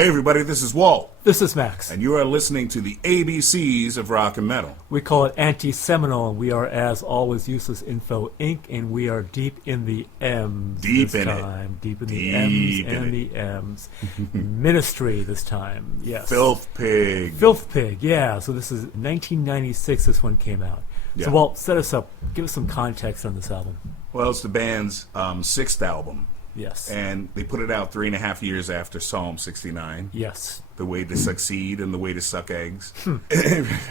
Hey everybody, this is Walt. This is Max. And you are listening to the ABCs of rock and metal. We call it Anti-Seminal, and we are, as always, Useless Info Inc., and we are deep in the M's Deep this in it. time. Deep in Deep the M's in and it. the M's. Ministry this time, yes. Filth Pig. Filth Pig, yeah. So this is 1996 this one came out. Yeah. So Walt, set us up. Give us some context on this album. Well, it's the band's sixth album. Yes. And they put it out 3.5 years after Psalm 69. Yes. The Way to Succeed and The Way to Suck Eggs.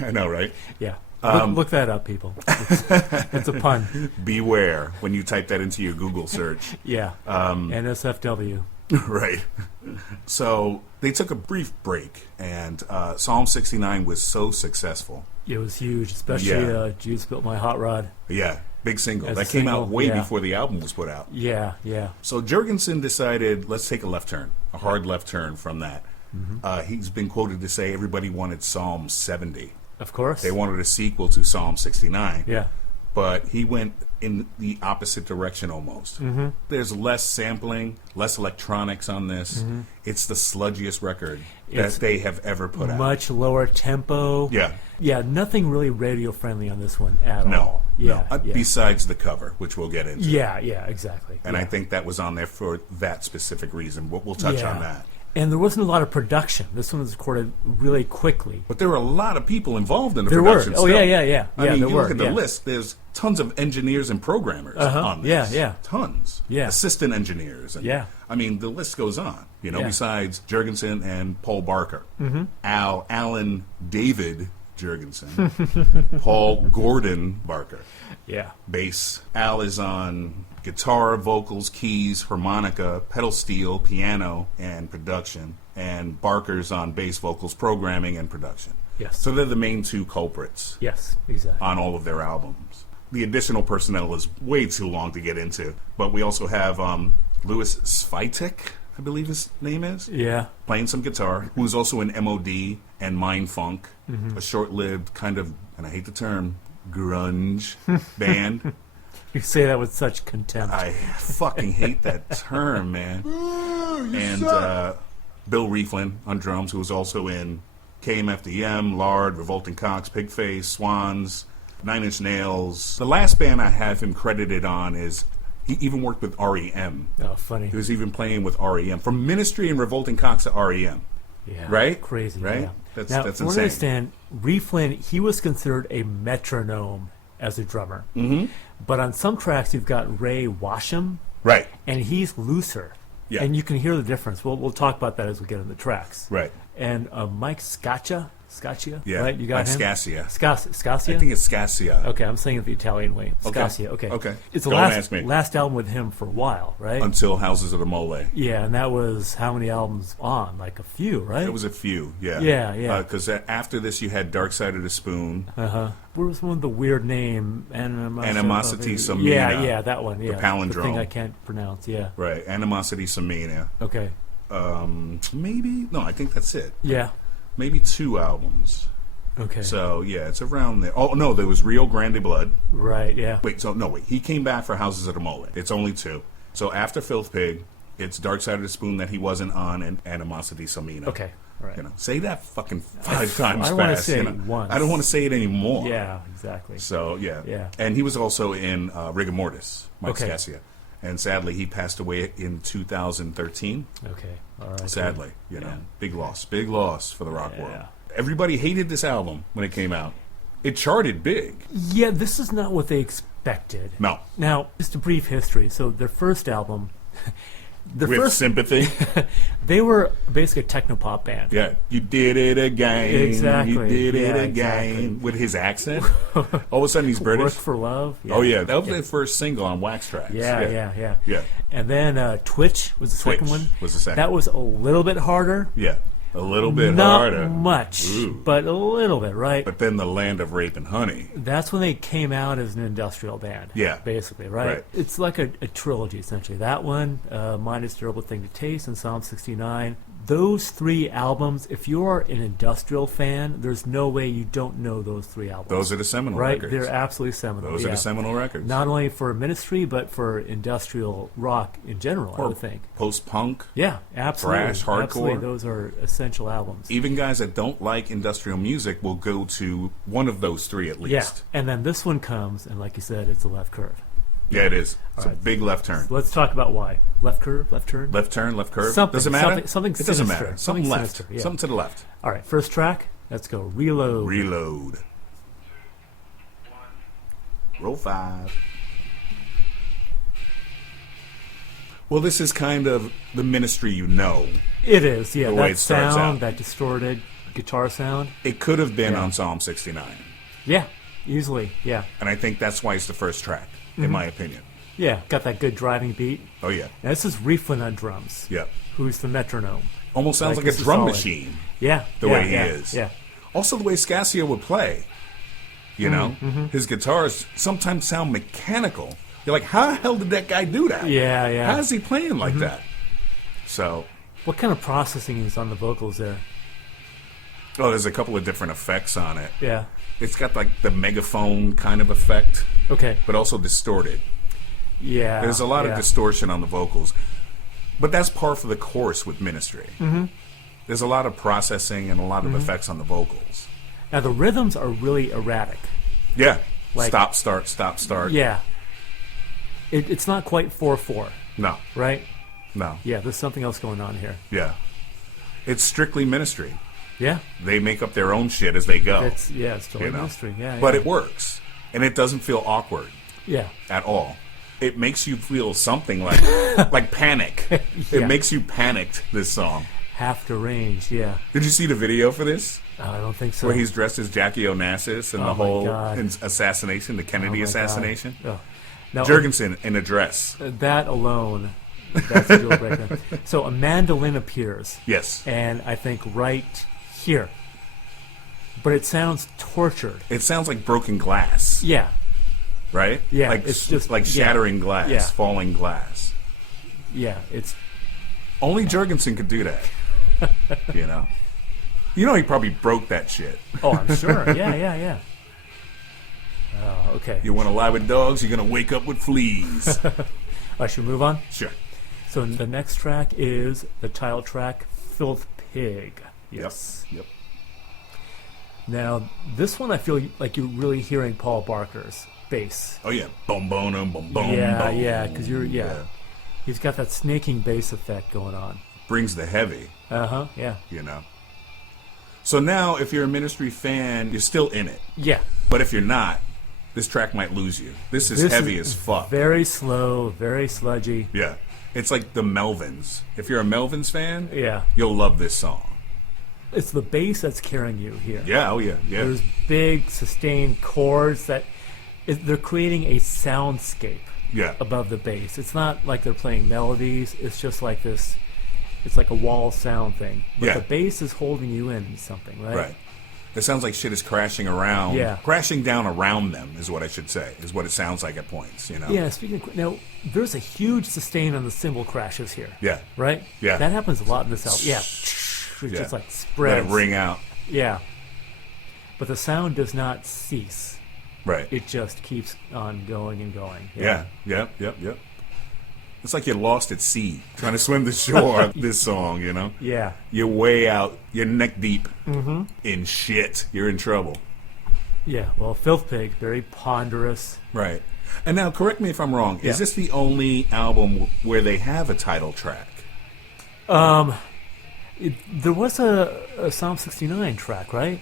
I know, right? Yeah. Look that up, people. It's a pun. Beware when you type that into your Google search. Yeah. NSFW. Right. So they took a brief break, and Psalm 69 was so successful. It was huge, especially Yeah. Judas Built My Hot Rod. Yeah, big single. As That a came single, out way yeah. before the album was put out. Yeah, yeah. So Jurgensen decided, let's take a left turn, a hard left turn from that. He's been quoted to say everybody wanted Psalm 70. Of course. They wanted a sequel to Psalm 69. Yeah. But he went in the opposite direction almost. There's less sampling, less electronics on this. It's the sludgiest record It's that they have ever put out. Much lower tempo. Yeah. Yeah, nothing really radio friendly on this one at No. all. Yeah, no. yeah. Besides the cover, which we'll get into. Yeah, exactly. And yeah. I think that was on there for that specific reason. We'll touch on that. And there wasn't a lot of production. This one was recorded really quickly. But there were a lot of people involved in the There production were. Oh, still. yeah. I mean, there you were. look at the yeah. list, there's tons of engineers and programmers on this. Yeah. Tons. Yeah. Assistant engineers. And, Yeah. I mean, the list goes on, Yeah. besides Jurgensen and Paul Barker. Alan David Jurgensen. Paul Gordon Barker. Yeah. Bass. Al is on guitar, vocals, keys, harmonica, pedal steel, piano, and production. And Barker's on bass, vocals, programming, and production. Yes. So they're the main two culprits Yes, exactly. on all of their albums. The additional personnel is way too long to get into. But we also have Louis Svitek, I believe his name is, Yeah. playing some guitar, who is also in MOD and Mindfunk, a short-lived kind of, and I hate the term, grunge band. You say that with such contempt. I fucking hate that term, man. And Bill Rieflin on drums, who was also in KMFDM, Lard, Revolting Cocks, Pigface, Swans, Nine Inch Nails. The last band I have him credited on is, he even worked with REM. Oh, funny. He was even playing with REM. From Ministry and Revolting Cocks to REM. Yeah. Right? Crazy. Right? Yeah. That's now, insane. from what I understand, Rieflin, he was considered a metronome as a drummer. But on some tracks, you've got Ray Washam, Right. and he's looser. Yeah. And you can hear the difference. We'll talk about that as we get into the tracks. Right. And Mike Scaccia, Yeah. right? You got him? Scassia. Scassia? I think it's Scassia. Okay, I'm saying it the Italian way. Okay. Scassia, okay. Okay. It's the Don't ask me. last album with him for a while, right? Until Houses of the Mole. Yeah, and that was how many albums on? Like a few, right? It was a few, yeah. Yeah. Because after this, you had Dark Side of the Spoon. What was one with the weird name? Animosity Samina. Yeah, that one. Yeah, palindrome. The thing I can't pronounce. Yeah. Right. Animosity Samina. Okay. Maybe? No, I think that's it. Yeah. Maybe 2 albums. Okay. So, yeah, it's around there. Oh, no, there was Rio Grande Blood. Right. Yeah. Wait, he came back for Houses of the Mole. It's only 2. So after Filth Pig, it's Dark Side of the Spoon that he wasn't on, and Animosity Samina. Okay. All right. Say that fucking 5 times I fast. don't want to say it once. I don't want to say it anymore. Yeah. Exactly. So, yeah. Yeah. And he was also in Rigor Mortis, Mike Okay. Scassia. And sadly, he passed away in 2013. Okay. All right. Sadly, Yeah. big loss for the rock Yeah. world. Everybody hated this album when it came out. It charted big. Yeah, this is not what they expected. No. Now, just a brief history. So their first album, With Sympathy. they were basically a techno-pop band. Yeah. You did it again. Exactly. You did it Yeah, again. exactly. With his accent. All of a sudden, he's British. Work for Love. Yeah. Oh, yeah. That was their first single on Wax Trax. Yeah. Yeah. And then Twitch was the second Twitch one. was the second. That was a little bit harder. Yeah. A little bit Not harder. much, Ooh. but a little bit, right? But then the Land of Rape and Honey. That's when they came out as an industrial band. Yeah. Basically, right? Right. It's like a trilogy, essentially. That one, Mine is a Terrible Thing to Taste, and Psalm 69. those 3 albums, if you're an industrial fan, there's no way you don't know those 3 albums. Those are the seminal right? records. They're absolutely seminal. Those are the seminal records. Not only for Ministry, but for industrial rock in general, I would think. Post-punk. Yeah, absolutely. Thrash, hardcore. Absolutely. Those are essential albums. Even guys that don't like industrial music will go to one of those 3 at least. Yeah, and then this one comes, and like you said, it's a left curve. Yeah, it is. It's a right. big left turn. So let's talk about why. Left curve, left turn? Left turn, left curve. Something, does it matter? Something it doesn't sinister. matter. Something left. Sinister, yeah. Something to the left. All right, first track. Let's go. Reload. Reload. Roll 5. Well, this is kind of the Ministry you know. It is, yeah. The way That it starts sound, out. that distorted guitar sound. It could have been Yeah. on Psalm 69. Yeah, easily, yeah. And I think that's why it's the first track, in my opinion. Yeah, got that good driving beat. Oh, yeah. Now, this is Rieflin on drums. Yeah. Who's the metronome. Almost sounds like a this is drum solid. machine, Yeah. the yeah, way he yeah, is. Yeah. Also, the way Scasio would play. You know? Mm-hmm. His guitars sometimes sound mechanical. You're like, how the hell did that guy do that? Yeah, yeah. How is he playing like that? So, What kind of processing is on the vocals there? there's a couple of different effects on it. Yeah. It's got like the megaphone kind of effect, Okay. but also distorted. Yeah. There's a lot yeah. of distortion on the vocals. But that's par for the course with Ministry. Mm-hmm. There's a lot of processing and a lot of effects on the vocals. Now, the rhythms are really erratic. Yeah. Like- stop, start. Yeah. It's not quite 4/4, No, right? no. Yeah, there's something else going on here. Yeah. It's strictly Ministry. Yeah. They make up their own shit as they go. It's totally you know? Ministry. Yeah. But yeah. it works. And it doesn't feel awkward Yeah. at all. It makes you feel something like like panic. Yeah. It makes you panicked, this song. Half the range, yeah. Did you see the video for this? I don't think so. Where he's dressed as Jackie Onassis and Oh the my whole God. assassination, the Oh Kennedy my assassination. God. Oh. Now, Jurgensen in a dress. that alone, that's a deal breaker. So a mandolin appears, Yes. and I think right here. But it sounds tortured. It sounds like broken glass, Yeah. right? Yeah, Like, it's just- like yeah. shattering glass, Yeah. falling glass. Yeah. It's Only Jurgensen could do that. You know? You know he probably broke that shit. oh, I'm sure. Yeah. Oh, okay. You want to lie with dogs, you're going to wake up with fleas. I should move on. Sure. So the next track is the title track, Filth Pig. Yes. Yep. Now, this one I feel like you're really hearing Paul Barker's bass. Oh, yeah. Boom, boom, boom, boom, boom. Yeah, because he's got that snaking bass effect going on. Brings the heavy, Yeah. you know? So now, if you're a Ministry fan, you're still in it. Yeah. But if you're not, this track might lose you. This is heavy as fuck. Very slow, very sludgy. Yeah. It's like the Melvins. If you're a Melvins fan, Yeah. you'll love this song. It's the bass that's carrying you here. Yeah, oh yeah, yeah. There's big, sustained chords that they're creating a soundscape Yeah. above the bass. It's not like they're playing melodies. It's just like this. It's like a wall sound thing. But Yeah. the bass is holding you in something, right? Right. It sounds like shit is crashing around. Yeah. Crashing down around them is what I should say, is what it sounds like at points, you know? Yeah, speaking of, now, there's a huge sustain on the cymbal crashes here. Yeah. Right? Yeah. That happens a lot in this album. Yeah. It Yeah. just like Let spreads. it ring out. Yeah. But the sound does not cease. Right. It just keeps on going and going. Yeah. Yep. It's like you're lost at sea, trying to swim the shore of this song, you know? Yeah. You're way out, you're neck deep in shit. You're in trouble. Yeah. Well, Filth Pig, very ponderous. Right. And now, correct me if I'm wrong, Yeah. is this the only album where they have a title track? There was a Psalm 69 track, right?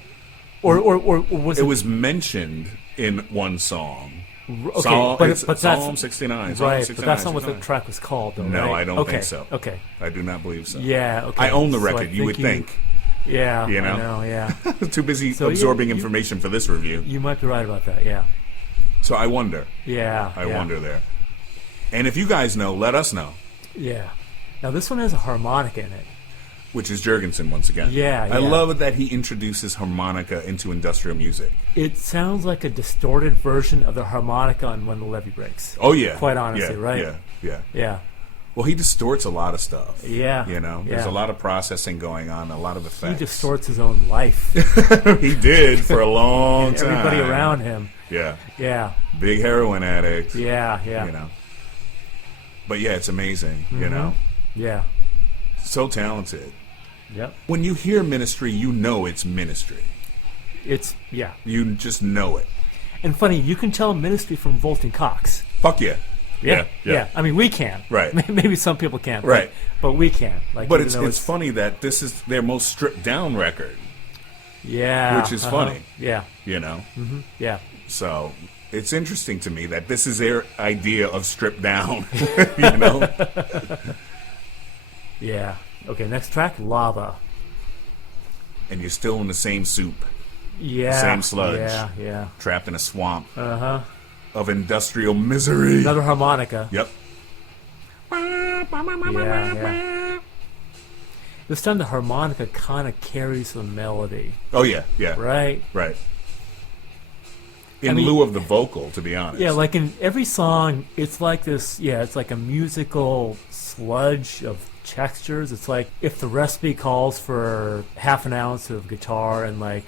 Or was it? It was mentioned in one song. Okay, Psalm, but it's that's Psalm 69. Psalm right. 69, But that's not what the 69. track was called, though. No, right? I don't okay, think so. Okay. I do not believe so. Yeah. Okay. I own the So I record, you would think. Yeah. You know? I know. Yeah. Too busy So, yeah, absorbing you- information for this review. You might be right about that. Yeah. So I wonder. Yeah. I yeah. wonder there. And if you guys know, let us know. Yeah. Now this one has a harmonica in it. Which is Jurgensen once again. Yeah, I yeah. love it that he introduces harmonica into industrial music. It sounds like a distorted version of the harmonica on When the Levee Breaks. Oh yeah. Quite honestly, Yeah, right? Yeah, yeah. Yeah. Well, he distorts a lot of stuff. Yeah. You know, Yeah. there's a lot of processing going on, a lot of He effects. distorts his own life. He did for a long time. Everybody around him. Yeah. Yeah. Big heroin addict. Yeah. Yeah. You know. But yeah, it's amazing, you know. Yeah. So talented. Yep. When you hear Ministry, you know it's Ministry. Yeah. You just know it. And funny, you can tell Ministry from Walt and Cox. Fuck yeah. Yeah. I mean, we can. Right. Maybe some people can't. Right. But we can. Like, But even though it's funny that this is their most stripped down record, Yeah. which is funny. Yeah. You know? Yeah. So it's interesting to me that this is their idea of stripped down. You know? Yeah. Okay, next track, Lava. And you're still in the same soup, Yeah. Same sludge. Yeah. trapped in a swamp Uh-huh. of industrial misery. Another harmonica. Yep. Yeah. This time the harmonica kind of carries the melody, Oh, yeah. right? Right. In I mean- lieu of the vocal, to be honest. Yeah, like in every song, it's like this, it's like a musical sludge of textures. It's like if the recipe calls for half an ounce of guitar and like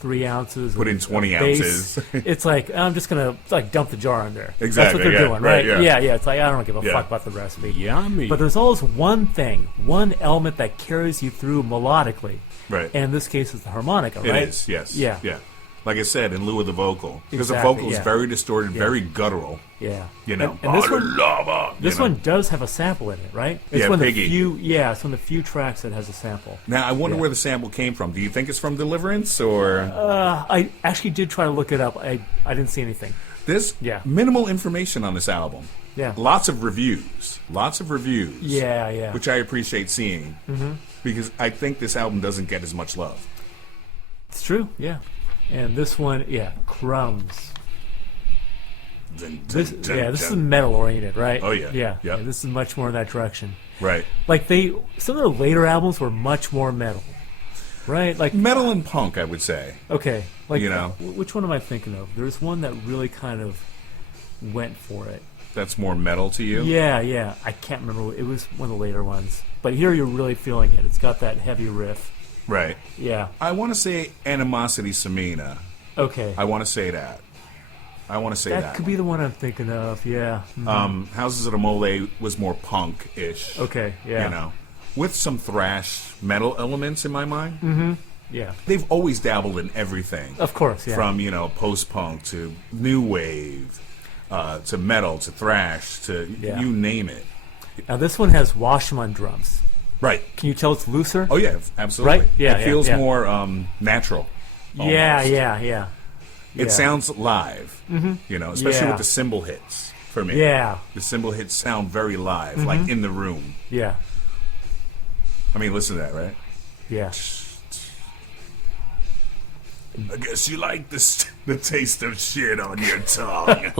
3 ounces Put in of 20 bass, ounces. it's like, I'm just going to like dump the jar in there. Exactly, That's what they're yeah, doing, right, right? yeah. Yeah, it's like, I don't give a Yeah. fuck about the recipe. Yummy. But there's always one thing, one element that carries you through melodically. Right. And in this case, it's the harmonica, It right? is, yes. Yeah. Yeah. Like I said, in lieu of the vocal. Because Exactly, the vocal is yeah. very distorted, very guttural. Yeah. You know? And this one, lava. this one does have a sample in it, right? It's Yeah, one of the Piggy. few. It's one of the few tracks that has a sample. Now, I wonder Yeah. where the sample came from. Do you think it's from Deliverance, or... I actually did try to look it up. I didn't see anything. There's Yeah. minimal information on this album. Yeah. Lots of reviews. Yeah. Which I appreciate seeing. Because I think this album doesn't get as much love. It's true. Yeah. And this one, Crumbs. This is metal oriented, right? Oh, yeah. Yeah. Yep. This is much more in that direction. Right. Like some of their later albums were much more metal, right? Like Metal and punk, I would say. okay, like You know. which one am I thinking of? There's one that really kind of went for it. That's more metal to you? Yeah. I can't remember. It was one of the later ones. But here you're really feeling it. It's got that heavy riff. Right. Yeah. I want to say Animosity Samina. Okay. I want to say that. That could be the one I'm thinking of. Yeah. Mhm. Houses of the Mole was more punk-ish. Okay. Yeah. You know, with some thrash metal elements in my mind. Yeah. They've always dabbled in everything. Of course. Yeah. From, post-punk to new wave, to metal, to thrash, to you name it. Now this one has Washam on drums. Right. Can you tell it's looser? Oh, yeah, absolutely. Right? Yeah, it feels yeah. more natural. Yeah. almost. It sounds live, especially Yeah. with the cymbal hits for me. Yeah. The cymbal hits sound very live, like in the room. Yeah. I mean, listen to that, right? Yeah. I guess you like the taste of shit on your tongue. And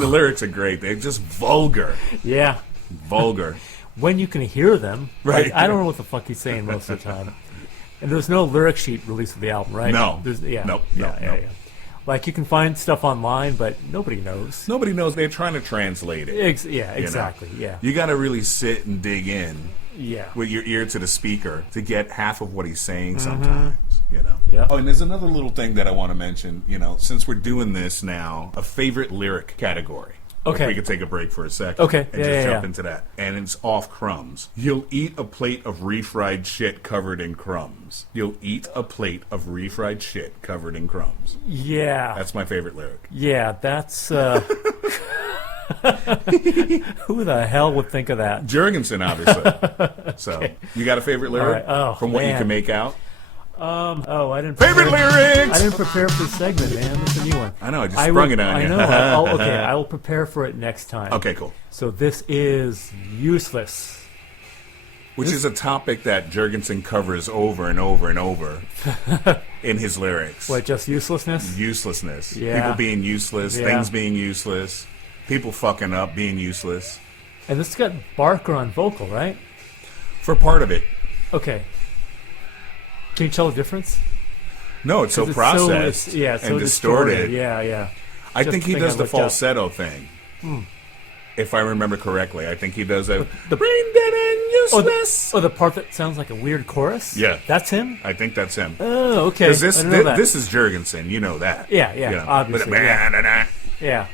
the lyrics are great. They're just vulgar. Yeah. Vulgar. When you can hear them, Right. Like, I don't know what the fuck he's saying most of the time. And there's no lyric sheet released for the album, right? No. Yeah. Nope. Like you can find stuff online, but nobody knows. Nobody knows. They're trying to translate it. Exactly. Yeah. You got to really sit and dig in Yeah. with your ear to the speaker to get half of what he's saying sometimes, Yep. Oh, and there's another little thing that I want to mention, since we're doing this now, a favorite lyric category. Okay. If we could take a break for a second. Okay. And just jump into that. And it's off Crumbs. You'll eat a plate of refried shit covered in crumbs. You'll eat a plate of refried shit covered in crumbs. Yeah. That's my favorite lyric. Yeah, that's who the hell would think of that? Jurgensen, obviously. So, you got a favorite lyric? All right. Oh, from what you man. can make out? I didn't Favorite lyrics! I didn't prepare for this segment, man. That's a new one. I know, I just sprung it on you. I know. Okay, I will prepare for it next time. Okay, cool. So this is Useless. Which is a topic that Jurgensen covers over and over and over in his lyrics. What, just uselessness? Uselessness. Yeah. People being useless, Yeah. things being useless, people fucking up, being useless. And this got Barker on vocal, right? For part of it. Okay. Can you tell the difference? No, it's so 'Cause it's processed so and distorted. Yeah. I Just think he the thing does I the looked up. falsetto thing. If I remember correctly, I think he does a The- brain dead and useless. Oh, the part that sounds like a weird chorus? Yeah. That's him? I think that's him. Oh, okay. Because I didn't know that. this is Jurgensen, you know that. Yeah, obviously. Yeah.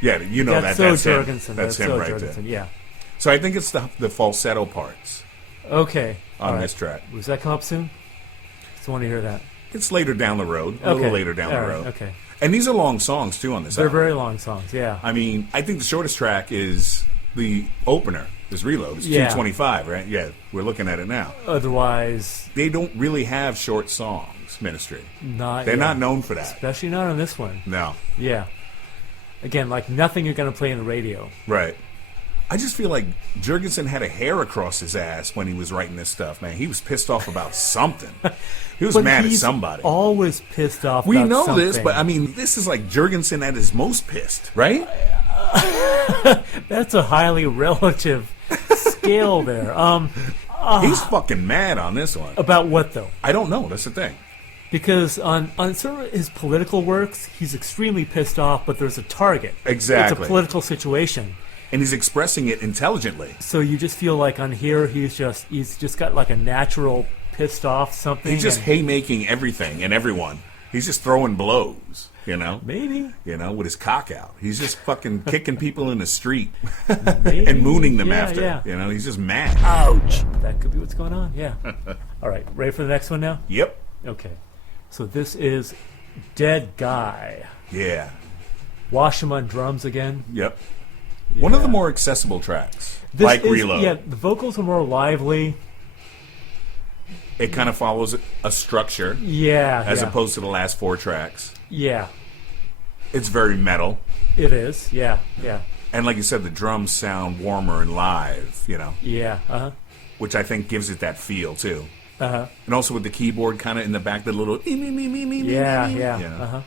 Yeah, you know That's that. so That's him. Jurgensen. That's him so right Jurgensen. there. Yeah. So I think it's the falsetto parts Okay. on All this right. track. Does that come up soon? Just want to hear that. It's later down the road, a Okay. little later down All the right, road. Okay. And these are long songs too on this They're album. very long songs. Yeah. I mean, I think the shortest track is the opener. Is Reload. It's Yeah. 2:25, right? Yeah, we're looking at it now. Otherwise, They don't really have short songs, Ministry. not. They're yeah. not known for that. Especially not on this one. No. Yeah. Again, like nothing you're going to play in the radio. Right. I just feel like Jurgensen had a hair across his ass when he was writing this stuff, man. He was pissed off about something. He was But mad at he's somebody. always pissed off. We about know something. this, but I mean, this is like Jurgensen at his most pissed, right? That's a highly relative scale there. He's fucking mad on this one. About what though? I don't know. That's the thing. Because on sort of his political works, he's extremely pissed off, but there's a target. Exactly. It's a political situation. And he's expressing it intelligently. So you just feel like on here he's just got like a natural pissed off something. He's just and haymaking everything and everyone. He's just throwing blows, you know? maybe. You know, with his cock out. He's just fucking kicking people in the street Maybe. and mooning them Yeah, after. yeah. You know, he's just mad. Ouch. That could be what's going on. Yeah. All right. Ready for the next one now? Yep. Okay. So this is Dead Guy. Yeah. Wash him on drums again. Yep. One of the Yeah. more accessible tracks. This like is- Reload. Yeah, the vocals are more lively. It kind of follows a structure Yeah. as yeah. opposed to the last 4 tracks. Yeah, It's very metal. it is. Yeah. Yeah. And like you said, the drums sound warmer and live, you know, Yeah. Uh-huh. which I think gives it that feel too. Uh-huh. And also with the keyboard kind of in the back, the little Yeah, yeah. you know. Uh-huh.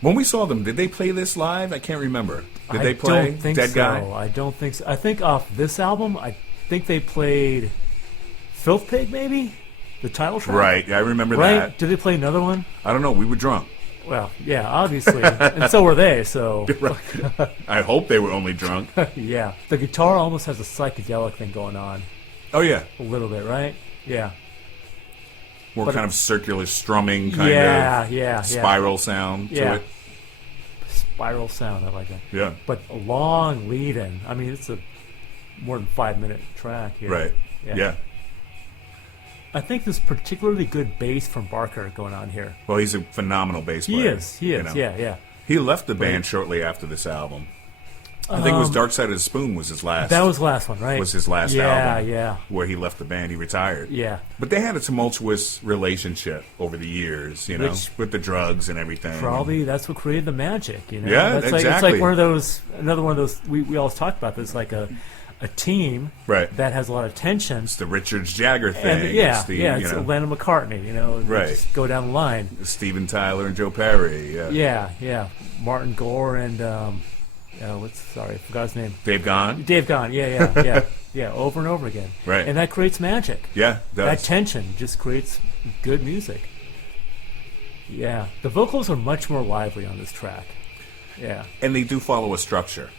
When we saw them, did they play this live? I can't remember. Did they I play don't think Dead so. Guy? I don't think so. I think off this album, I think they played Filth Pig, maybe? The title track? Right, yeah, I remember Right? that. Did they play another one? I don't know. We were drunk. Well, yeah, obviously. And so were they, so I hope they were only drunk. yeah. The guitar almost has a psychedelic thing going on. Oh yeah, A little bit, right? Yeah. more But kind of circular strumming kind Yeah, of yeah. spiral sound Yeah. to it. Spiral sound, I like that. Yeah, But a long lead in. I mean, it's a more than 5-minute track here. right. Yeah. I think there's particularly good bass from Barker going on here. Well, he's a phenomenal bass He player. is. you know. Yeah. He left the band shortly after this album. I think it was Dark Side of the Spoon was his last. That was the last one, right? was his last yeah, album. Yeah, Where he left the band, he retired. yeah. But they had a tumultuous relationship over the years, you know, Which- with the drugs and everything. Probably that's what created the magic, you know? Yeah, That's Like, it's exactly. like one of those, another one of those, we always talk about this, like a team Right. that has a lot of tension. It's the Richard Jagger thing. And yeah, it's the, yeah, you it's know, Lennon McCartney, you know, they Right. just go down the line. Steven Tyler and Joe Perry. Yeah. Yeah. Martin Gore and, I forgot his name. Dave Gahan. Dave Gahan, yeah. Yeah, over and over again. Right. And that creates magic. Yeah, That does. tension just creates good music. Yeah. The vocals are much more lively on this track. Yeah. And they do follow a structure.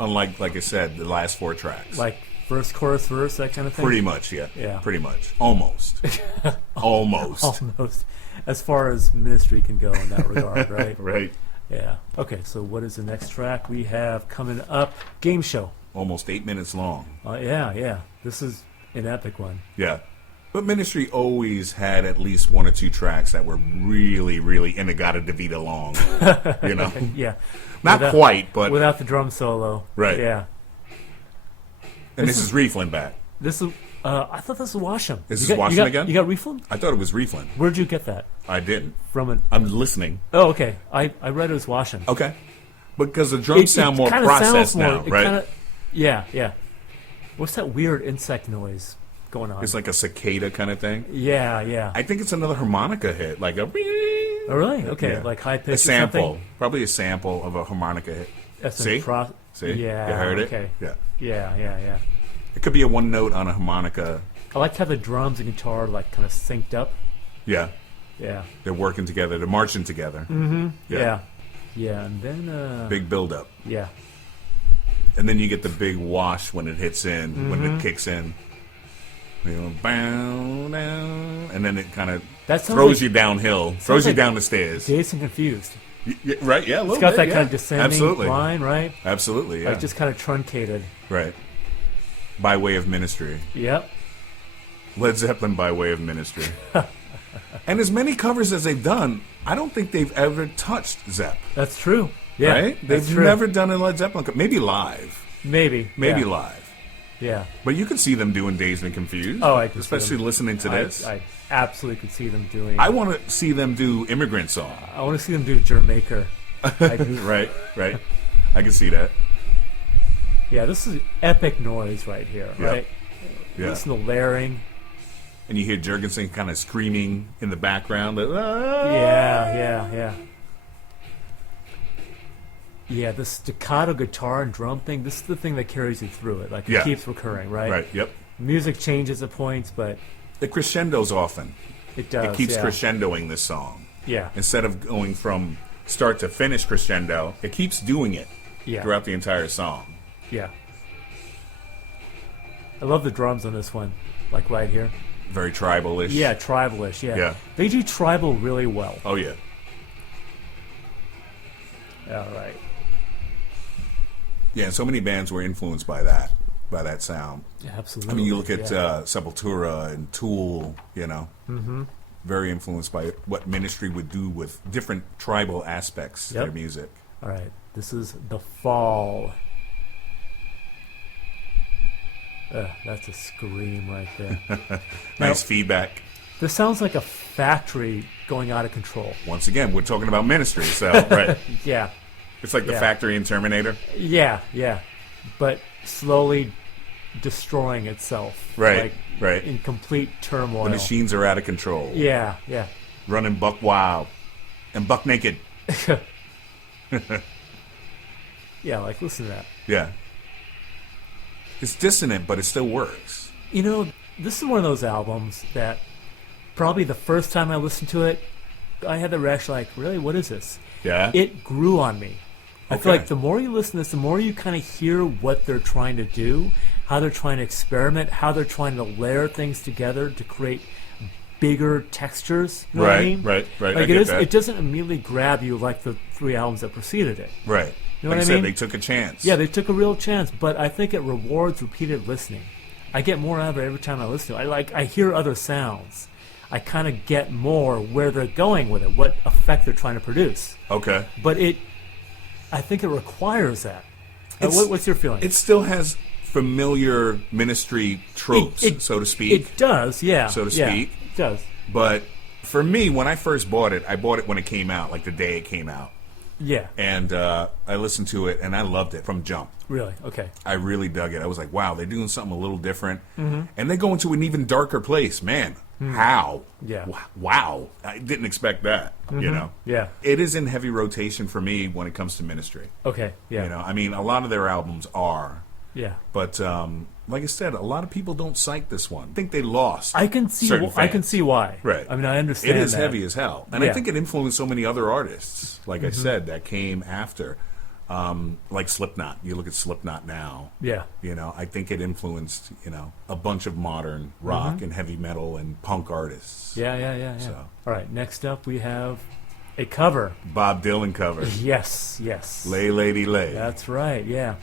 Unlike, like I said, the last 4 tracks. Like verse, chorus, verse, that kind of thing? Pretty much, yeah. Yeah. Pretty much. Almost. Almost. Almost. As far as Ministry can go in that regard, right? Right. Yeah. Okay, so what is the next track we have coming up? Game Show. Almost 8 minutes long. Yeah. This is an epic one. Yeah. But Ministry always had at least 1 or 2 tracks that were really, really Inagata-DeVita long. You know? Yeah. Not Without- quite, but... Without the drum solo. Right. Yeah. and this is Rieflin back. This is. I thought this was Washam. Is You this got- Washam again? You got Rieflin? I thought it was Rieflin. Where'd you get that? I didn't. From an. I'm listening. Oh, okay. I read it was Washam. Okay. Because the drums sound more kinda processed sounds more- now, it right? kinda- yeah. What's that weird insect noise going on? It's like a cicada kind of thing. Yeah. I think it's another harmonica hit, like a... Oh, really? Okay, Yeah. like high pitch A or sample. something? Probably a sample of a harmonica hit. That's See? See? Yeah. You heard it? Okay. Yeah. Yeah. It could be a one note on a harmonica. I like how the drums and guitar like kind of synced up. Yeah. Yeah. They're working together. They're marching together. Yeah. And then Big build up. yeah. And then you get the big wash when it hits in, when it kicks in. You know, bow, down, and then it kind of throws you downhill, throws you down the stairs. Dazed and Confused. Right, yeah, a little It's got bit, that yeah. kind of descending line, right? Absolutely, yeah. Like just kind of truncated. Right. By Way of Ministry. Yep. Led Zeppelin by Way of Ministry. And as many covers as they've done, I don't think they've ever touched Zepp. That's true. Yeah, right? They've never done a Led Zeppelin cover. Maybe live. Maybe yeah. Live. Yeah. But you could see them doing Dazed and Confused. Oh, I could especially listening to this. I absolutely could see them doing. I want to see them do Immigrant Song. I want to see them do Jamaica. Right. I can see that. Yeah, this is epic noise right here, right? Yeah. Listen to layering. And you hear Jurgensen kind of screaming in the background. Yeah. Yeah, the staccato guitar and drum thing, this is the thing that carries you through it. Like, it keeps recurring, right? Right, yep. Music changes at points, but... It crescendos often. It does, It keeps crescendoing this song. Yeah. Instead of going from start to finish crescendo, it keeps doing it throughout the entire song. Yeah. I love the drums on this one, like right here. Very tribal-ish. Yeah, tribal-ish, yeah. They do tribal really well. Oh, yeah. All right. Yeah, so many bands were influenced by that sound. Yeah, absolutely. I mean, you look at Sepultura and Tool, you know. Mm-hmm. Very influenced by what Ministry would do with different tribal aspects to their music. All right, this is The Fall. That's a scream right there. Nice feedback. This sounds like a factory going out of control. Once again, we're talking about Ministry, so, right. Yeah. It's like the factory in Terminator. Yeah. But slowly destroying itself. Right. In complete turmoil. The machines are out of control. Yeah. Running buck wild and buck naked. Yeah, like, listen to that. Yeah. It's dissonant, but it still works. You know, this is one of those albums that probably the first time I listened to it, I had the reaction like, really, what is this? Yeah? It grew on me. I feel like the more you listen to this, the more you kind of hear what they're trying to do, how they're trying to experiment, how they're trying to layer things together to create bigger textures. You know what I mean? Right. Like it doesn't immediately grab you like the 3 albums that preceded it. Right. You know like what I mean? They took a chance. Yeah, they took a real chance, but I think it rewards repeated listening. I get more out of it every time I listen to it. I hear other sounds. I kind of get more where they're going with it, what effect they're trying to produce. Okay. But I think it requires that. What's your feeling? It still has familiar Ministry tropes, so to speak. It does, yeah. So to speak. It does. But for me, when I first bought it, I bought it when it came out, like the day it came out. Yeah. And I listened to it, and I loved it from jump. Really? Okay. I really dug it. I was like, wow, they're doing something a little different. Mm-hmm. And they go into an even darker place. Man, how? Yeah. Wow. I didn't expect that, you know? Yeah. It is in heavy rotation for me when it comes to Ministry. Okay, yeah. You know, I mean, a lot of their albums are. Yeah. But like I said, a lot of people don't cite this one. I think they lost. I can see why. Right. I mean, I understand it is that. heavy as hell. And I think it influenced so many other artists, like I said, that came after. Like Slipknot. You look at Slipknot now. Yeah. You know, I think it influenced, you know, a bunch of modern rock and heavy metal and punk artists. Yeah. So. All right, next up we have a cover. Bob Dylan cover. Yes. Lay Lady Lay. That's right, yeah.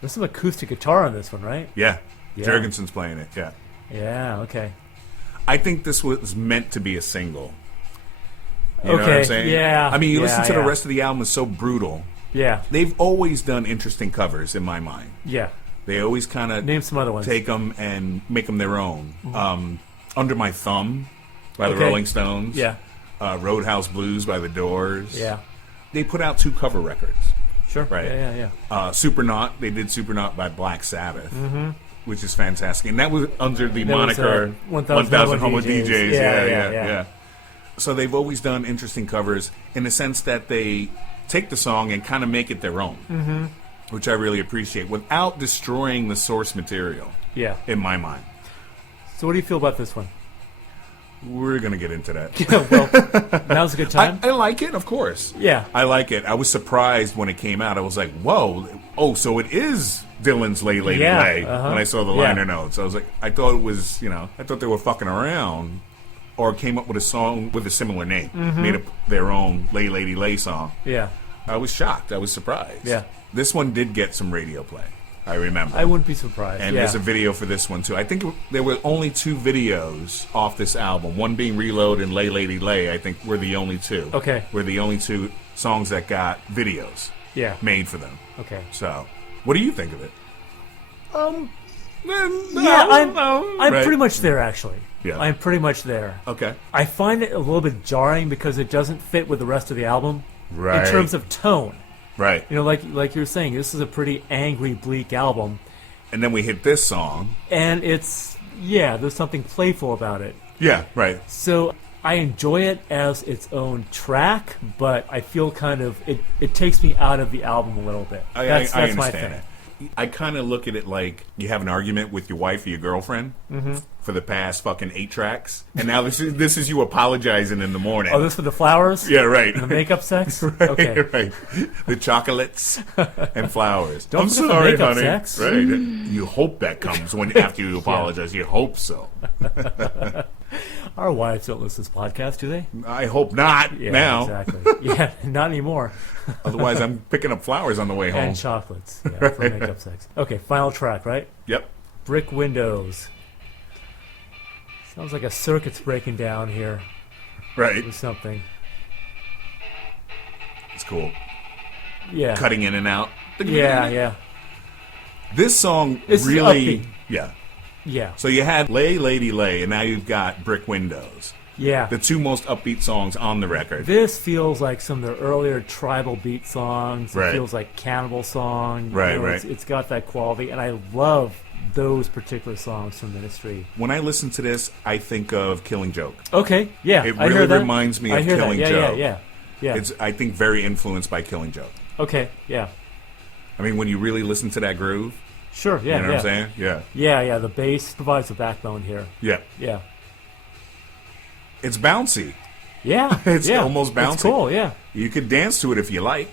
There's some acoustic guitar on this one, right? Yeah. Jurgensen's playing it, yeah. Yeah, okay. I think this was meant to be a single. You know what I'm saying? Yeah. I mean, you listen to the rest of the album, it's so brutal. Yeah. They've always done interesting covers, in my mind. Yeah. They always kind of name some other ones. Take them and make them their own. Under My Thumb by the Rolling Stones. Yeah. Roadhouse Blues by the Doors. Yeah. They put out 2 cover records. Sure. Right. Yeah. Supernaut. They did Supernaut by Black Sabbath, which is fantastic, and that was under the moniker 1000 Homo DJs. Yeah. So they've always done interesting covers in the sense that they take the song and kind of make it their own, which I really appreciate, without destroying the source material. Yeah. In my mind. So what do you feel about this one? We're going to get into that. Well, now's a good time. I like it, of course. Yeah. I like it. I was surprised when it came out. I was like, whoa, so it is Dylan's Lay Lady Yeah, Lay uh-huh. when I saw the Yeah. liner notes. I was like, I thought it was, I thought they were fucking around, or came up with a song with a similar name, made up their own Lay Lady Lay song. Yeah. I was shocked. I was surprised. Yeah. This one did get some radio play. I remember. I wouldn't be surprised. And yeah. there's a video for this one too. I think there were only 2 videos off this album. One being Reload and Lay Lady Lay. I think were the only 2. Okay. Were the only 2 songs that got videos Yeah. made for them. Okay. So, what do you think of it? Yeah, I'm Right. pretty much there actually. Yeah. I'm pretty much there. Okay. I find it a little bit jarring because it doesn't fit with the rest of the album Right. in terms of tone. Right. You know, like you were saying, this is a pretty angry, bleak album, And then we hit this song. and there's something playful about it. Yeah. Right. So I enjoy it as its own track, but I feel kind of it takes me out of the album a little bit. I That's my understand thing. it. I kind of look at it like you have an argument with your wife or your girlfriend for the past fucking 8 tracks, and now this is you apologizing in the morning. Oh, this for the flowers? Yeah, right. The makeup sex? Right, Okay. right. The chocolates and flowers. Don't I'm forget the sorry, makeup honey. sex. Right. You hope that comes after you apologize. You hope so. Our wives don't listen to this podcast, do they? I hope not Yeah, now. exactly. Yeah, not anymore. Otherwise, I'm picking up flowers on the way home. And chocolates, yeah, for makeup sex. Okay, final track, right? Yep. Brick Windows. Sounds like a circuit's breaking down here Right. or something. It's cool. Yeah. Cutting in and out. Yeah, yeah. This song It's really. upbeat. Yeah. Yeah. So you had Lay Lady Lay, and now you've got Brick Windows. Yeah. The 2 most upbeat songs on the record. This feels like some of the earlier tribal beat songs. It Right. feels like cannibal song. Right, right. It's got that quality, and I love those particular songs from Ministry. When I listen to this, I think of Killing Joke. Okay, yeah. It I really hear that. reminds me I of hear Killing that. Joke. Yeah. It's, I think, very influenced by Killing Joke. Okay, yeah. I mean, when you really listen to that groove, Sure, yeah, you know yeah. what I'm saying? Yeah. Yeah, the bass provides the backbone here. Yeah. Yeah. It's bouncy. Yeah. It's yeah. almost bouncy. It's cool, yeah. You could dance to it if you like.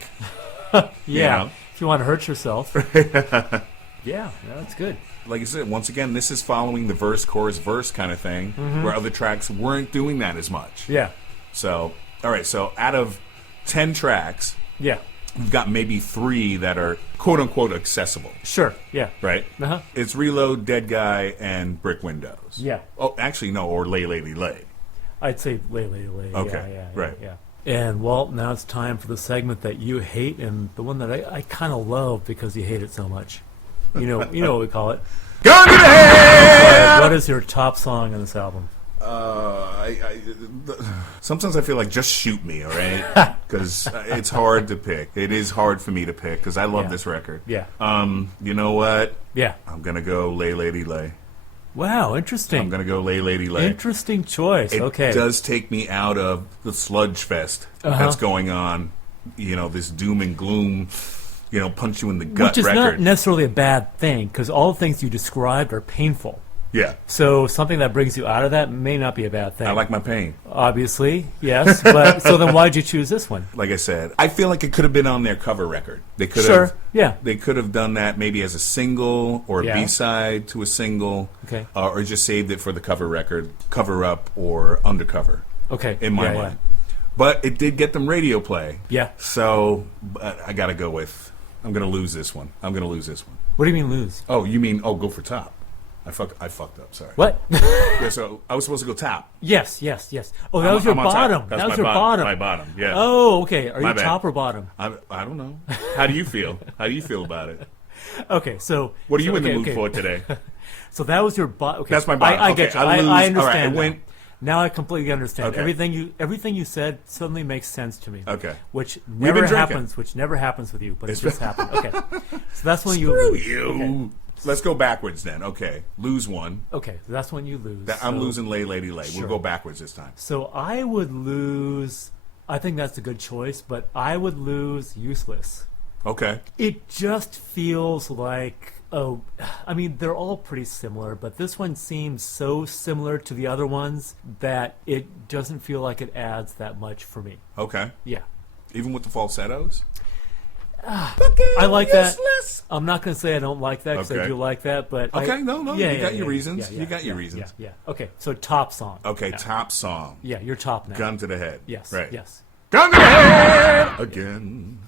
Yeah. know? If you want to hurt yourself. Yeah, that's good. Like I said, once again, this is following the verse, chorus, verse kind of thing, where other tracks weren't doing that as much. Yeah. So, all right, so out of 10 tracks, Yeah. we've got maybe 3 that are quote-unquote accessible, Sure, yeah. right? Uh-huh. It's Reload, Dead Guy, and Brick Windows. Yeah. Oh, actually, no, or Lay Lady Lay. I'd say lay. Okay, Yeah, right. Yeah. And, Walt, now it's time for the segment that you hate and the one that I kind of love because you hate it so much. You know what we call it. Gun to the head! What is your top song on this album? Sometimes I feel like just shoot me, all right? Because it's hard to pick. It is hard for me to pick because I love Yeah. this record. Yeah. You know what? Yeah. I'm gonna go Lay Lady Lay. Wow, interesting. I'm gonna go Lay Lady Lay. Interesting choice. It Okay. does take me out of the sludge fest that's going on. You know, this doom and gloom. You know, punch you in the gut Which is record. not necessarily a bad thing because all the things you described are painful. Yeah, So something that brings you out of that may not be a bad thing. I like my pain. Obviously, yes. But so then why'd you choose this one? Like I said, I feel like it could have been on their cover record. They could Sure. have. Yeah. They could have done that maybe as a single or a Yeah. B-side to a single, Okay. Or just saved it for the cover record, cover up or undercover. Okay. In my Yeah, mind, but it did get them radio play. Yeah. So I got to go with. I'm going to lose this one. I'm going to lose this one. What do you mean lose? Oh, you mean go for top? I fucked up. Sorry. What? Yeah, so I was supposed to go top. Yes. Oh, that was your I'm on top. bottom. That's That was my your bottom. My bottom. Yeah. Oh, okay. Are My you bad. top or bottom? I don't know. How do you feel? How do you feel about it? Okay, so What are you in the okay, mood for today? So that was your bottom. Okay, That's my bottom. I Okay, get you. I lose. I All right, understand. I went- Now I completely understand. Okay. Everything you said suddenly makes sense to me. Okay. Which been never drinking. happens. Which never happens with you, but it just happened. Okay. So that's when you Screw lose. you. Okay. Let's go backwards then. Okay. Lose one. Okay, so that's when you lose. I'm So- losing Lay Lady Lay. Sure. We'll go backwards this time. So I would lose. I think that's a good choice, but I would lose Useless. Okay. It just feels like, I mean, they're all pretty similar, but this one seems so similar to the other ones that it doesn't feel like it adds that much for me. Okay. Yeah. Even with the falsettos? I like that. I'm not going to say I don't like that because I Okay. do like that, but Okay, I, no, yeah, you yeah, got your yeah, reasons. yeah, You got your yeah, reasons. Yeah. Okay, so top song. Okay, Yeah. top song. Yeah, you're top now. Gun to the head. Yes. Right. Yes. Gun to the head again.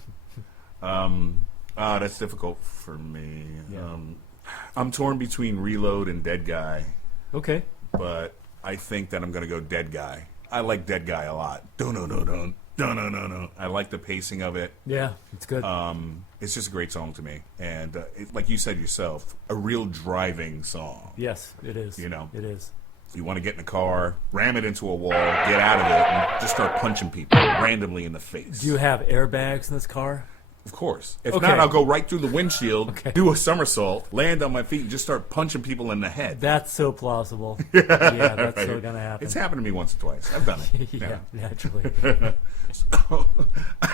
That's difficult for me. Yeah. I'm torn between Reload and Dead Guy, Okay. but I think that I'm going to go Dead Guy. I like Dead Guy a lot. No. I like the pacing of it. Yeah, it's good. It's just a great song to me, and like you said yourself, a real driving song. Yes, it is. You know. It is. You want to get in a car, ram it into a wall, get out of it, and just start punching people randomly in the face. Do you have airbags in this car? Of course. If Okay. not, I'll go right through the windshield, Okay. do a somersault, land on my feet, and just start punching people in the head. That's so plausible. Yeah, that's so Right. going to happen. It's happened to me once or twice. I've done it. Yeah, naturally. So,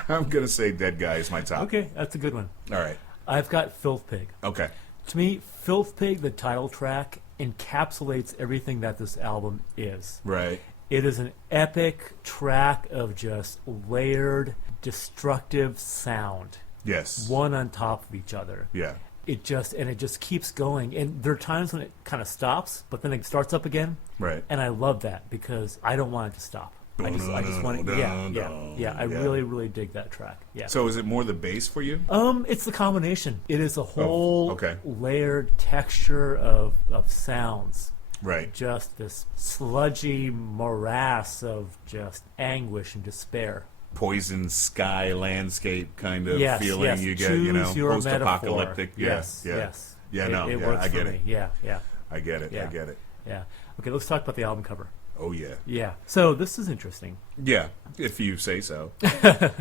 I'm going to say Dead Guy is my top. Okay, that's a good one. All right. I've got Filth Pig. Okay. To me, Filth Pig, the title track, encapsulates everything that this album is. Right. It is an epic track of just layered, destructive sound, Yes. one on top of each other. Yeah. It just keeps going, and there are times when it kind of stops, but then it starts up again. Right. And I love that because I don't want it to stop. I just want it. Yeah. I really dig that track. Yeah. So is it more the bass for you? It's the combination. It is a whole okay. layered texture of sounds. Right. Just this sludgy morass of just anguish and despair. Poison sky landscape kind of Yes, feeling yes. you get, Choose your post-apocalyptic. metaphor. Yes, yeah. yes. Yeah, It works I for get me. it. Yeah. I get it. Yeah. I get it. Yeah. Okay, let's talk about the album cover. Oh, yeah. Yeah. So this is interesting. Yeah, if you say so.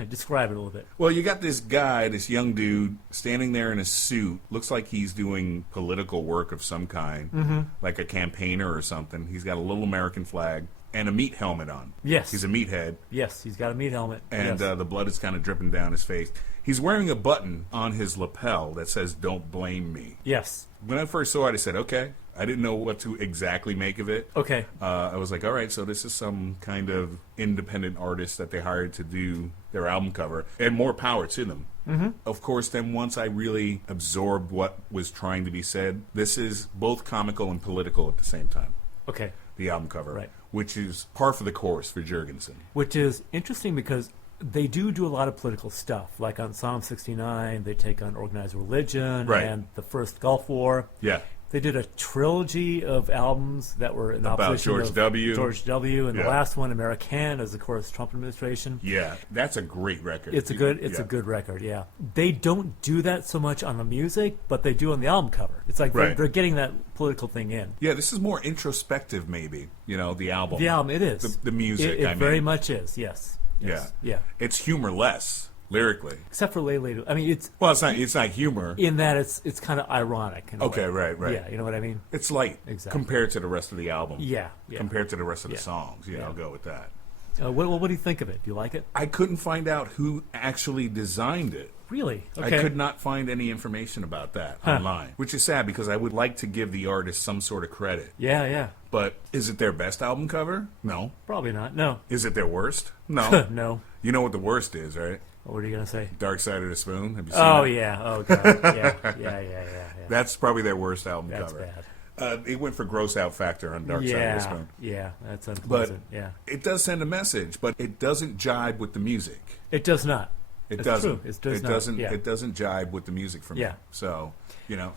Describe it a little bit. Well, you got this guy, this young dude, standing there in a suit. Looks like he's doing political work of some kind, like a campaigner or something. He's got a little American flag and a meat helmet on. Yes. He's a meathead, Yes, he's got a meat helmet. and yes. the blood is kind of dripping down his face. He's wearing a button on his lapel that says, "Don't blame me." Yes. When I first saw it, I said, okay. I didn't know what to exactly make of it. Okay. I was like, all right, so this is some kind of independent artist that they hired to do their album cover, and more power to them. Mm-hmm. Of course, then once I really absorbed what was trying to be said, this is both comical and political at the same time, Okay. the album cover, Right. which is par for the course for Jurgensen. Which is interesting because they do a lot of political stuff. Like on Psalm 69, they take on organized religion Right. and the first Gulf War. Yeah. They did a trilogy of albums that were in About opposition George of W. George W. And Yeah. the last one, American, is of course Trump administration. Yeah, that's a great record. It's a good record. Yeah, they don't do that so much on the music, but they do on the album cover. It's like Right. they're getting that political thing in. Yeah, this is more introspective, maybe. The album. The album, it is The music. It I very mean. much is. Yes. Yes. Yeah. It's humorless lyrically. Except for Lele. I mean, it's Well, it's not humor. in that it's kind of ironic. In a Okay, way. right. Yeah, you know what I mean. It's light Exactly. compared to the rest of the album. Yeah. Compared to the rest of the Yeah. songs. Yeah, Yeah. I'll go with that. What do you think of it? Do you like it? I couldn't find out who actually designed it. Really? Okay. I could not find any information about that online, which is sad because I would like to give the artist some sort of credit. Yeah. But is it their best album cover? No. Probably not. No. Is it their worst? No. No. You know what the worst is, right? What are you gonna say? Dark Side of the Spoon. Have you seen Oh that? yeah. Oh god. Yeah. That's probably their worst album That's cover. bad. It went for gross out factor on Dark Side of the Spoon. Yeah. That's But unpleasant. Yeah. it does send a message, but it doesn't jibe with the music. It does not. It That's doesn't. true. It does not. doesn't. Yeah. It doesn't jibe with the music for me. Yeah. So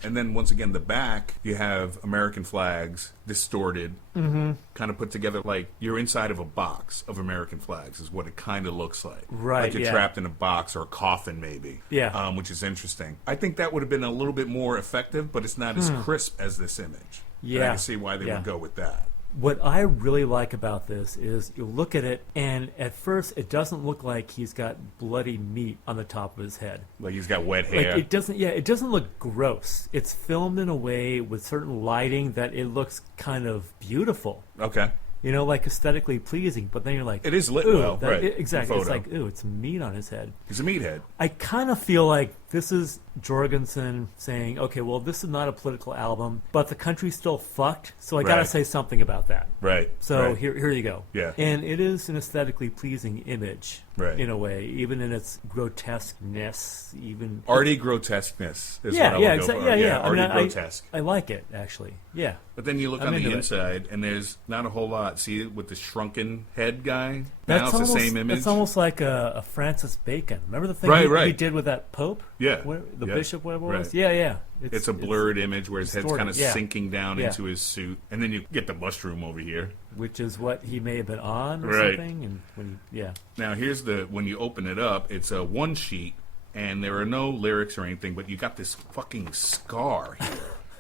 and then once again, the back you have American flags distorted, kind of put together like you're inside of a box of American flags is what it kind of looks like. Right, Like you're yeah. trapped in a box or a coffin, maybe. Yeah. Which is interesting. I think that would have been a little bit more effective, but it's not as crisp as this image. And I Yeah. can see why they Yeah. would go with that. What I really like about this is you look at it, and at first it doesn't look like he's got bloody meat on the top of his head. Like he's got wet Like hair. it doesn't. Yeah, it doesn't look gross. It's filmed in a way with certain lighting that it looks kind of beautiful. Okay. Like aesthetically pleasing. But then you're like, It is lit ooh, well, right, exactly. the It's photo. like, ooh, it's meat on his head. He's a meathead. I kind of feel like this is Jorgensen saying, okay, well, this is not a political album, but the country's still fucked, so I got to Right. say something about that. Right. So right. here you go. Yeah. And it is an aesthetically pleasing image. Right. in a way, even in its grotesqueness, even Arty grotesqueness is yeah, what I yeah, would go exactly, for. yeah. Arty I mean, grotesque. I like it actually. Yeah. But then you look I'm on the into it. inside, and there's not a whole lot. See, with the shrunken head guy? Now That's it's almost, the same image. It's almost like a Francis Bacon. Remember the thing Right, he right. did with that Pope? Yeah. The Yeah. bishop, whatever it was? Right. Yeah, yeah. It's a blurred image where his head's distorted, kind of yeah. sinking down Yeah. into his suit. And then you get the mushroom over here. Which is what he may have been on or Right. something. And when yeah. Now, here's when you open it up, it's a one sheet, and there are no lyrics or anything, but you got this fucking scar here.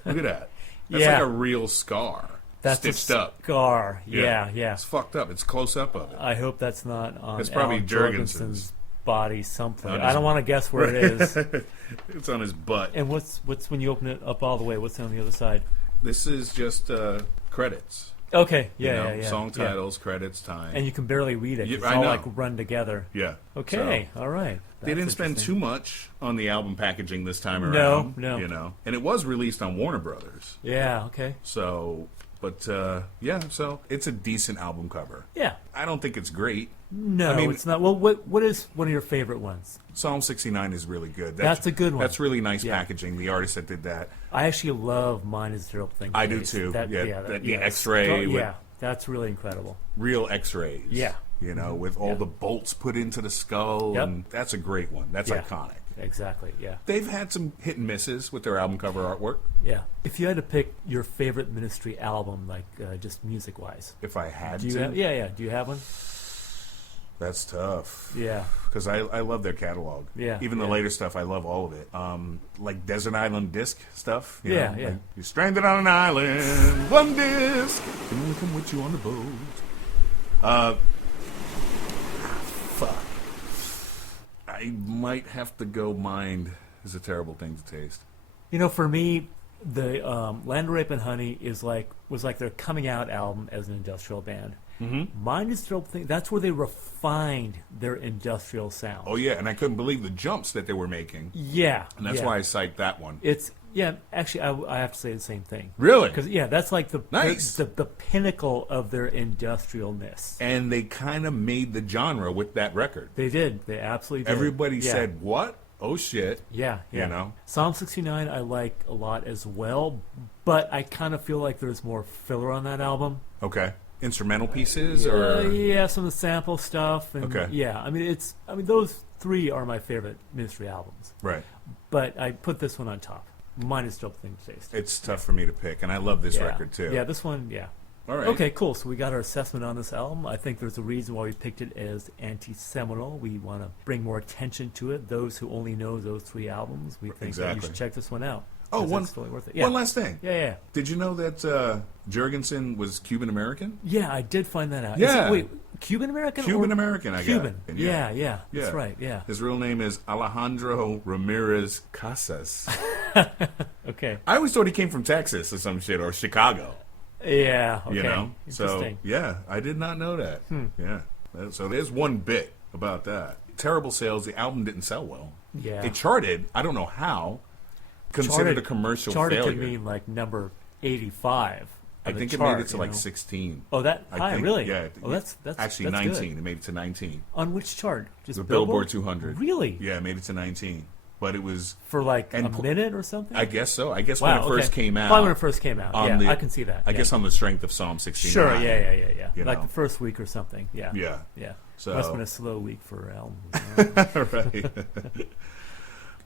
Look at that. That's Yeah. like a real scar. That's stitched a up. scar. Yeah, yeah. It's fucked up. It's close up of it. I hope that's not on It's probably Alan Jurgensen's. Jorgensen's body something. On I his- don't want to guess where it is. It's on his butt. And what's when you open it up all the way? What's on the other side? This is just credits. Okay. You Yeah, know, yeah, yeah. Song yeah. titles, credits, time. And you can barely read it. Yeah, It's I all know. like run together. Yeah. Okay. So, All right. they didn't That's spend interesting. too much on the album packaging this time No, around. no. You know, and it was released on Warner Brothers. Yeah. Okay. So, but yeah, so it's a decent album cover. Yeah. I don't think it's great. No, I mean- it's not. Well, what is one of your favorite ones? Psalm 69 is really good. That's a good one. That's really nice Yeah. packaging. The artist that did that. I actually love Mine is Zero Thing. I do Face. too. That, Yeah, the yeah, X-ray with- Yeah, that's really incredible. Real X-rays. Yeah. You know, with all Yeah. the bolts put into the skull. Yep. And that's a great one. That's Yeah. iconic. Exactly. Yeah. They've had some hit and misses with their album cover artwork. Yeah. If you had to pick your favorite Ministry album, like just music wise, If I had do you to, have? Yeah, yeah. Do you have one? that's tough. Yeah. Because I love their catalog. Yeah, Even the yeah. later stuff, I love all of it. Like Desert Island Disc stuff. You Yeah, know, yeah. Like, you're stranded on an island, one disc. Can only come with you on the boat. Fuck. I might have to go Mind is a terrible thing to taste. You know, for me, the Land Rape and Honey was like their coming out album as an industrial band. Mm-hmm. Mine is Zero Thing. That's where they refined their industrial sound. Oh, yeah, and I couldn't believe the jumps that they were making. Yeah. And that's yeah. why I cite that one. It's actually I have to say the same thing. Really? Because that's like Nice. the pinnacle of their industrialness. And they kind of made the genre with that record. They did. They absolutely did. Everybody Yeah. said, what? Oh, shit. Yeah, yeah. You know? Psalm 69 I like a lot as well, but I kind of feel like there's more filler on that album. Okay. Instrumental pieces or Yeah, some of the sample stuff. And Okay. Yeah, I mean those three are my favorite Ministry albums, right. but I put this one on top. Mine is Still Thing to Taste. It's tough for me to pick, and I love this Yeah. record too. Yeah, this one. Yeah. All right. Okay, cool. So we got our assessment on this album. I think there's a reason why we picked it as anti-seminal. We want to bring more attention to it. Those who only know those three albums, we think that you Exactly. should check this one out. Oh, 'cause one it's totally worth it. Yeah. one last thing. Yeah. Did you know that Jurgensen was Cuban American? Yeah, I did find that out. Yeah. Wait, Cuban American? Cuban or American, I got. Cuban. Yeah. Yeah. That's Yeah. right. Yeah. His real name is Alejandro Ramirez Casas. Okay. I always thought he came from Texas or some shit or Chicago. Yeah. Okay. You know, so Interesting. yeah, I did not know that. Yeah, so there's one bit about that. Terrible sales. The album didn't sell well. Yeah. It charted. I don't know how. Considered a commercial charted failure. could mean like number 85. I on the think it chart, made it to you like know? 16. Oh, that I high, think, really? Yeah. Oh, that's actually that's 19. good. It made it to 19. On which chart? Just The Billboard 200. Really? Yeah, it made it to 19. But it was, For like And a po- minute or something? I guess so. I guess wow, when it first okay. came out. Probably when it first came out. on Yeah, the- I can see that. I yeah. guess on the strength of Psalm 69. Sure, yeah. You Like know. the first week or something. Yeah. Yeah. Yeah. So- Must have been a slow week for albums. Right.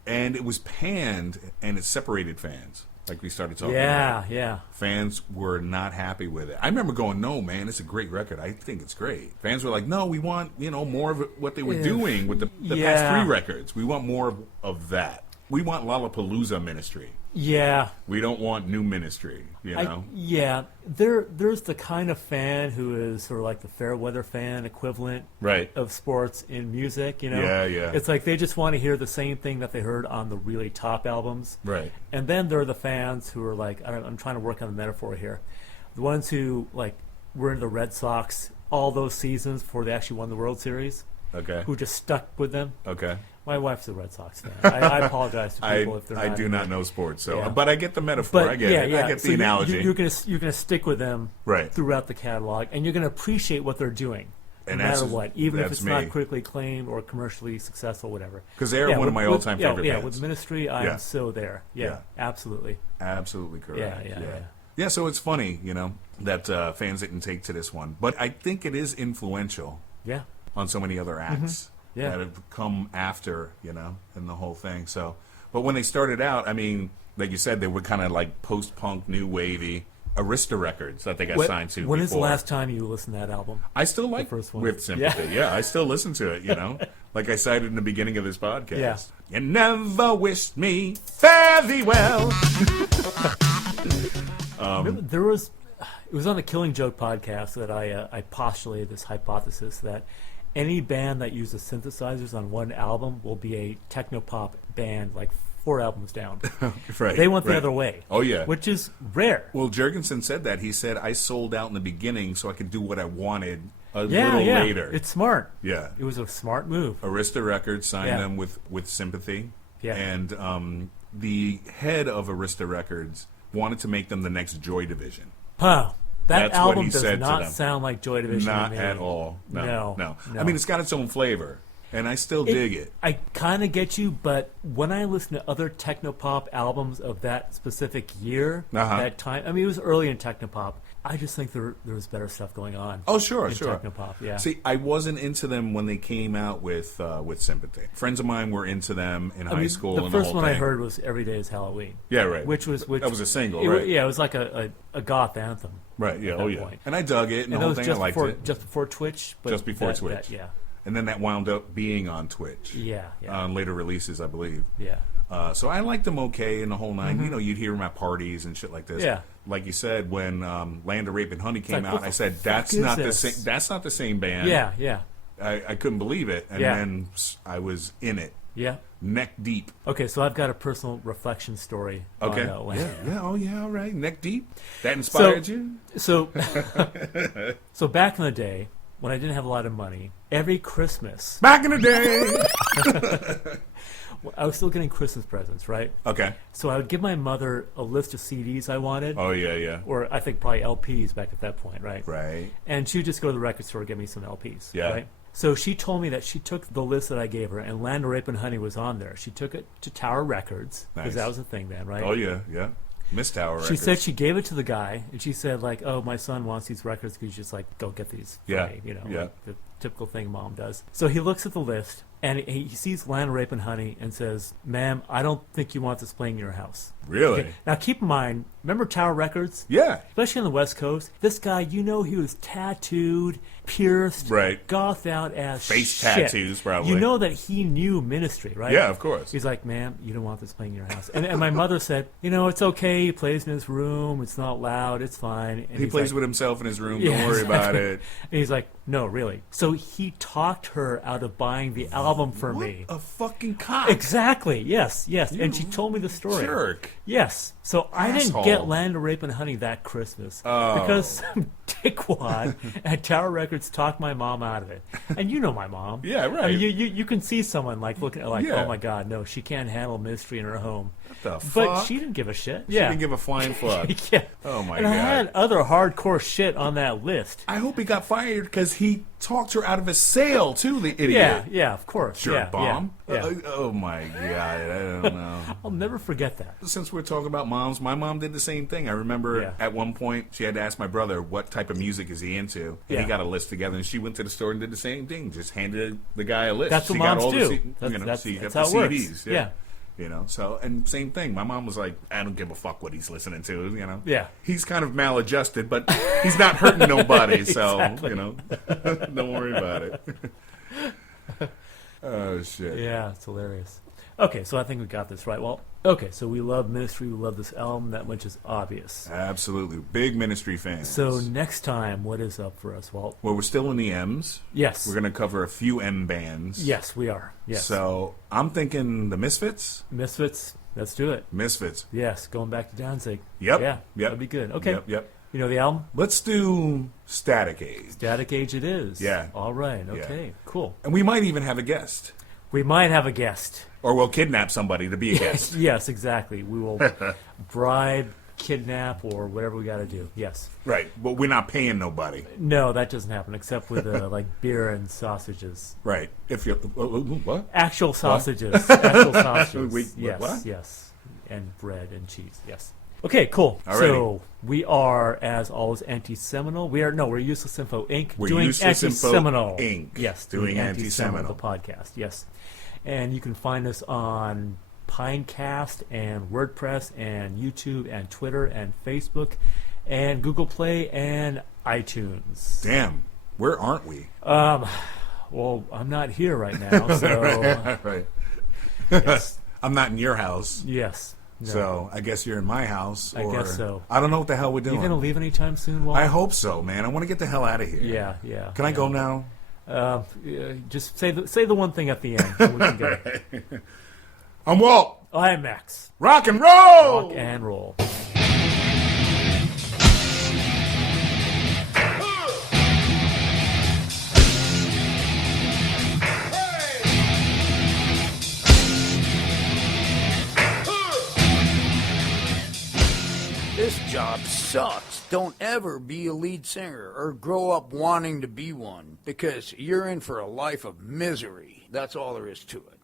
And it was panned, and it separated fans. Like we started talking about. yeah. Fans were not happy with it. I remember going, no, man, it's a great record. I think it's great. Fans were like, no, we want, more of what they were Yeah. doing with the Yeah. past three records. We want more of that. We want Lollapalooza Ministry. Yeah. We don't want new Ministry, you know? There's the kind of fan who is sort of like the fair weather fan equivalent Right. of sports in music, you know? Yeah. It's like they just want to hear the same thing that they heard on the really top albums. Right. And then there are the fans who are like, I'm trying to work on the metaphor here. The ones who like were in the Red Sox all those seasons before they actually won the World Series, Okay. who just stuck with them. Okay. My wife's a Red Sox fan. I apologize to people if they're not. I do in not it. know sports, so Yeah. but I get the metaphor. But I get it. I get So the analogy. You're gonna stick with them Right. throughout the catalog, and you're gonna appreciate what they're doing. And no matter that's- what, even if that's it's me. not critically acclaimed or commercially successful, whatever. Because they're one of my all-time favorite Yeah, bands. with Ministry, I'm Yeah. so there. Yeah, Yeah. absolutely. Absolutely correct. Yeah. Yeah, so it's funny, that fans didn't take to this one. But I think it is influential Yeah. on so many other acts Yeah. that have come after, and the whole thing. So, but when they started out, I mean, like you said, they were kind of like post-punk, new wavy. Arista Records that they got signed to When before. is the last time you listened to that album? I still like first one. With Sympathy. Yeah, I still listen to it, like I cited in the beginning of this podcast. Yeah. You never wished me fare thee well. It was on the Killing Joke podcast that I postulated this hypothesis that any band that uses synthesizers on one album will be a technopop band like 4 albums down. Right. They went the right. other way. Oh, yeah. Which is rare. Well, Jurgensen said that. He said, I sold out in the beginning so I could do what I wanted a Yeah, little yeah. later. It's smart. Yeah. It was a smart move. Arista Records signed Yeah. them with Sympathy. Yeah. And the head of Arista Records wanted to make them the next Joy Division. Huh. That That's what album he does said to not them. sound like Joy Division Not to me. at all. No. No. I mean, it's got its own flavor, and I still dig it. I kind of get you, but when I listen to other technopop albums of that specific year, that time, I mean, it was early in technopop. I just think there was better stuff going on. Oh, sure, in sure. technopop, yeah. See, I wasn't into them when they came out with Sympathy. Friends of mine were into them in high school. The and first whole one I thing. heard was "Every Day Is Halloween." Yeah, right. Which that was a single, it, right? Yeah, it was like a goth anthem. Right. Yeah. at Oh, that yeah. point. And I dug it, and the And that whole was thing. just I liked before it. just before Twitch. But Just before Twitch. That, yeah. And then that wound up being on Twitch. Yeah. On later releases, I believe. Yeah. So I liked them okay in the whole 9. You'd hear them at parties and shit like this. Yeah. Like you said, when Land of Rape and Honey came like, out, what I the said fuck that's is not this? the same. That's not the same band. Yeah. Yeah. I couldn't believe it, and Yeah. then I was in it, Yeah. neck deep. Okay, so I've got a personal reflection story. Okay. On, Yeah. Oh yeah. All right. Neck deep. That inspired you. So, so back in the day, when I didn't have a lot of money, every Christmas, Back in the day. I was still getting Christmas presents, right? Okay. So I would give my mother a list of CDs I wanted, Oh yeah. Yeah. or I think probably LPs back at that point, right? Right. And she would just go to the record store and get me some LPs, Yeah. right? So she told me that she took the list that I gave her, and Land of Rape and Honey was on there. She took it to Tower Records, because Nice. that was a thing then, right? Oh yeah. Yeah. Miss Tower. She Records. said she gave it to the guy, and she said, like, oh, my son wants these records, could you just, like, go get these for Yeah, me, yeah. like the typical thing mom does. So he looks at the list, and he sees Land, Rape, and Honey, and says, ma'am, I don't think you want this playing in your house. Really? Okay. Now, keep in mind, remember Tower Records? Yeah. Especially on the West Coast, this guy, he was tattooed, pierced, Right. gothed out as Face shit. tattoos, probably. You know that he knew Ministry, right? Yeah, of course. He's like, ma'am, you don't want this playing in your house. And my mother said, it's okay. He plays in his room. It's not loud. It's fine. And He he's plays like, with himself in his room. Yeah, Don't worry about exactly. it. And he's like, no, really. So he talked her out of buying the album for What me. a fucking cock. Exactly. Yes. And she told me the story. Jerk. Yes. So I didn't Asshole. get Land of Rape and Honey that Christmas because some dickwad at Tower Records talked my mom out of it. And you know my mom. Yeah, right. I mean, you can see someone like looking at Yeah. oh my God, no, she can't handle Ministry in her home. What the fuck? But she didn't give a shit. She Yeah. didn't give a flying fuck. Yeah. Oh, my and God. I had other hardcore shit on that list. I hope he got fired because he talked her out of his sale, too, the idiot. Yeah, of course. Jerk yeah, bomb. Yeah. Oh, my God. I don't know. I'll never forget that. Since we're talking about moms, my mom did the same thing. I remember Yeah. at one point she had to ask my brother what type of music is he into, and Yeah. he got a list together. And she went to the store and did the same thing. Just handed the guy a list. That's what she got moms all do. She got That's the how it works. CDs. Yeah. So and same thing. My mom was like, "I don't give a fuck what he's listening to." Yeah. He's kind of maladjusted, but he's not hurting nobody. So Exactly. don't worry about it. Oh shit. Yeah, it's hilarious. Okay, so I think we got this right. Well, okay, so we love Ministry, we love this album, that much is obvious. Absolutely, big Ministry fans. So next time, what is up for us, Walt? Well, we're still in the M's. Yes. We're going to cover a few M bands. Yes, we are. Yes. So I'm thinking the Misfits. Misfits, let's do it. Misfits. Yes, going back to Danzig. Yep. Yeah, Yep. that'd be good. Okay. Yep. You know the album? Let's do Static Age. Static Age it is. Yeah. All right, okay, cool. And we might even have a guest. We might have a guest. Or we'll kidnap somebody to be a guest. Yes, exactly. We will bribe kidnap or whatever we got to do. Yes. Right, but we're not paying nobody. No, that doesn't happen except with like beer and sausages. Right. If you're what? Actual sausages. Actual sausages. Wait, yes, what? yes. And bread and cheese. Yes. Okay, cool. Alrighty. So we are, as always, Anti-Seminal. We're Useless Info Inc. We're doing Useless Info Anti-Seminal. Inc. Yes, Doing Anti-Seminal, Anti-Seminal. the podcast. Yes. And you can find us on Pinecast and WordPress and YouTube and Twitter and Facebook and Google Play and iTunes. Damn, where aren't we? Well, I'm not here right now, so Right. yes. I'm not in your house, Yes. No. so I guess you're in my house. I guess so. I don't know what the hell we're doing. You gonna leave anytime soon, Walt? I hope so, man. I want to get the hell out of here. Yeah, yeah. Can I go now? Just say the one thing at the end. And we can go. I'm Walt. I'm Max. Rock and roll. Rock and roll. This job sucks. Don't ever be a lead singer or grow up wanting to be one, because you're in for a life of misery. That's all there is to it.